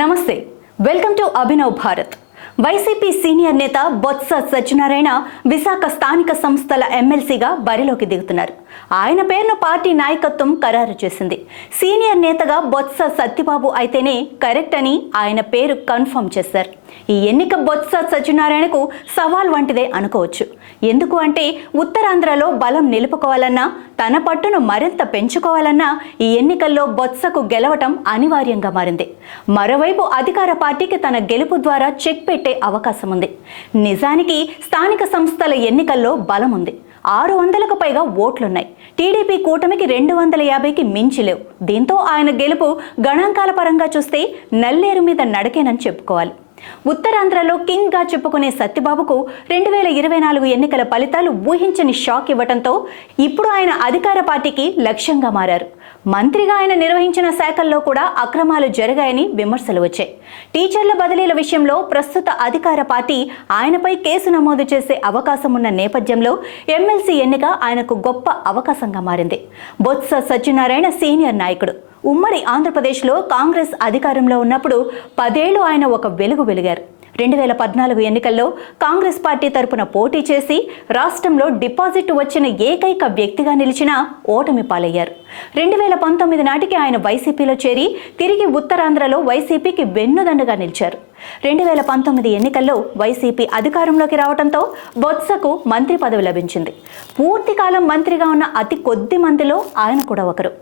నమస్తే, welcome to Abhinav Bharat. YCP senior నేత బొత్స సత్యనారాయణ విశాఖ స్థానిక సంస్థల ఎమ్మెల్సీగా బరిలోకి దిగుతున్నారు. ఆయన పేరును పార్టీ నాయకత్వం ఖరారు చేసింది. సీనియర్ నేతగా బొత్స సత్యబాబు అయితేనే కరెక్ట్ అని ఆయన పేరు కన్ఫర్మ్ చేశారు. ఈ ఎన్నిక బొత్స సత్యనారాయణకు సవాల్ వంటిదే అనుకోవచ్చు. ఎందుకు అంటే ఉత్తరాంధ్రలో బలం నిలుపుకోవాలన్నా, తన పట్టును మరింత పెంచుకోవాలన్నా ఈ ఎన్నికల్లో బొత్సకు గెలవటం అనివార్యంగా మారింది. మరోవైపు అధికార పార్టీకి తన గెలుపు ద్వారా చెక్ పెట్టే అవకాశం ఉంది. నిజానికి స్థానిక సంస్థల ఎన్నికల్లో బలం ఉంది. 600కు పైగా ఓట్లున్నాయి. టీడీపీ కూటమికి 250కి మించి లేవు. దీంతో ఆయన గెలుపు గణాంకాల పరంగా చూస్తే నల్లేరు మీద నడకేనని చెప్పుకోవాలి. ఉత్తరాంధ్రలో కింగ్ గా చెప్పుకునే సత్యబాబుకు 2024 ఎన్నికల ఫలితాలు ఊహించని షాక్ ఇవ్వడంతో ఇప్పుడు ఆయన అధికార పార్టీకి లక్ష్యంగా మారారు. మంత్రిగా ఆయన నిర్వహించిన శాఖల్లో కూడా అక్రమాలు జరిగాయని విమర్శలు వచ్చాయి. టీచర్ల బదిలీల విషయంలో ప్రస్తుత అధికార పార్టీ ఆయనపై కేసు నమోదు చేసే అవకాశం ఉన్న నేపథ్యంలో ఎమ్మెల్సీ ఎన్నిక ఆయనకు గొప్ప అవకాశంగా మారింది. బొత్స సత్యనారాయణ సీనియర్ నాయకుడు. ఉమ్మడి ఆంధ్రప్రదేశ్లో కాంగ్రెస్ అధికారంలో ఉన్నప్పుడు 10 ఏళ్లు ఆయన ఒక వెలుగు వెలిగారు. 2014 ఎన్నికల్లో కాంగ్రెస్ పార్టీ తరపున పోటీ చేసి రాష్ట్రంలో డిపాజిట్ వచ్చిన ఏకైక వ్యక్తిగా నిలిచిన ఓటమి పాలయ్యారు. 2019 నాటికి ఆయన వైసీపీలో చేరి తిరిగి ఉత్తరాంధ్రలో వైసీపీకి వెన్నుదండగా నిలిచారు. 2019 ఎన్నికల్లో వైసీపీ అధికారంలోకి రావడంతో బొత్సకు మంత్రి పదవి లభించింది. పూర్తికాలం మంత్రిగా ఉన్న అతి కొద్ది మందిలో ఆయన కూడా ఒకరు.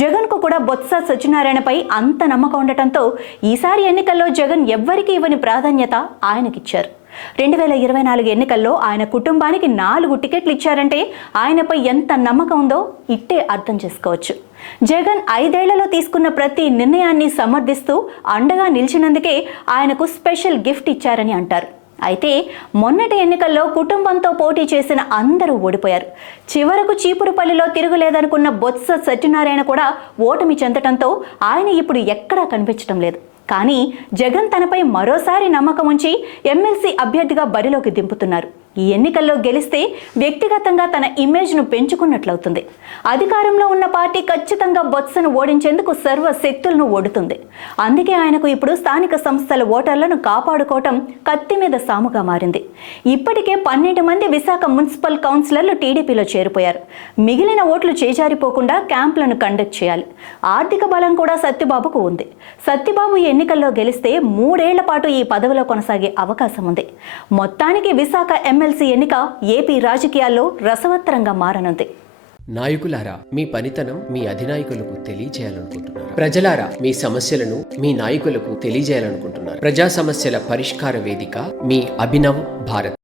జగన్కు కూడా బొత్స సత్యనారాయణపై అంత నమ్మకం ఉండటంతో ఈసారి ఎన్నికల్లో జగన్ ఎవ్వరికీ ఇవ్వని ప్రాధాన్యత ఆయనకిచ్చారు. 2024 ఎన్నికల్లో ఆయన కుటుంబానికి 4 టికెట్లు ఇచ్చారంటే ఆయనపై ఎంత నమ్మకం ఉందో ఇట్టే అర్థం చేసుకోవచ్చు. జగన్ 5 ఏళ్లలో తీసుకున్న ప్రతి నిర్ణయాన్ని సమర్థిస్తూ అండగా నిలిచినందుకే ఆయనకు స్పెషల్ గిఫ్ట్ ఇచ్చారని అంటారు. అయితే మొన్నటి ఎన్నికల్లో కుటుంబంతో పోటీ చేసిన అందరూ ఓడిపోయారు. చివరకు చీపురుపల్లిలో తిరుగులేదనుకున్న బొత్స సత్యనారాయణ కూడా ఓటమి చెందటంతో ఆయన ఇప్పుడు ఎక్కడా కనిపించడం లేదు. కానీ జగన్ తనపై మరోసారి నమ్మకం ఉంచి ఎమ్మెల్సీ అభ్యర్థిగా బరిలోకి దింపుతున్నారు. ఈ ఎన్నికల్లో గెలిస్తే వ్యక్తిగతంగా తన ఇమేజ్ను పెంచుకున్నట్లవుతుంది. అధికారంలో ఉన్న పార్టీ ఖచ్చితంగా బొత్సను ఓడించేందుకు సర్వ శక్తులను ఒడుతుంది. అందుకే ఆయనకు ఇప్పుడు స్థానిక సంస్థల ఓటర్లను కాపాడుకోవటం కత్తి మీద సాముగా మారింది. ఇప్పటికే 12 మంది విశాఖ మున్సిపల్ కౌన్సిలర్లు టీడీపీలో చేరిపోయారు. మిగిలిన ఓట్లు చేజారిపోకుండా క్యాంపులను కండక్ట్ చేయాలి. ఆర్థిక బలం కూడా సత్యబాబుకు ఉంది. సత్యబాబు ఈ ఎన్నికల్లో గెలిస్తే 3 ఏళ్ల పాటు ఈ పదవిలో కొనసాగే అవకాశం ఉంది. మొత్తానికి విశాఖ ఎమ్మెల్సీ ఎన్నిక ఏపీ రాజకీయాల్లో రసవత్తరంగా మారనుంది. నాయకులారా, మీ పనితనం మీ అధినాయకులకు తెలియజేయాలనుకుంటున్నారు. ప్రజలారా, మీ సమస్యలను మీ నాయకులకు తెలియజేయాలనుకుంటున్నారు. ప్రజా సమస్యల పరిష్కార వేదిక మీ అభినవ్ భారత్.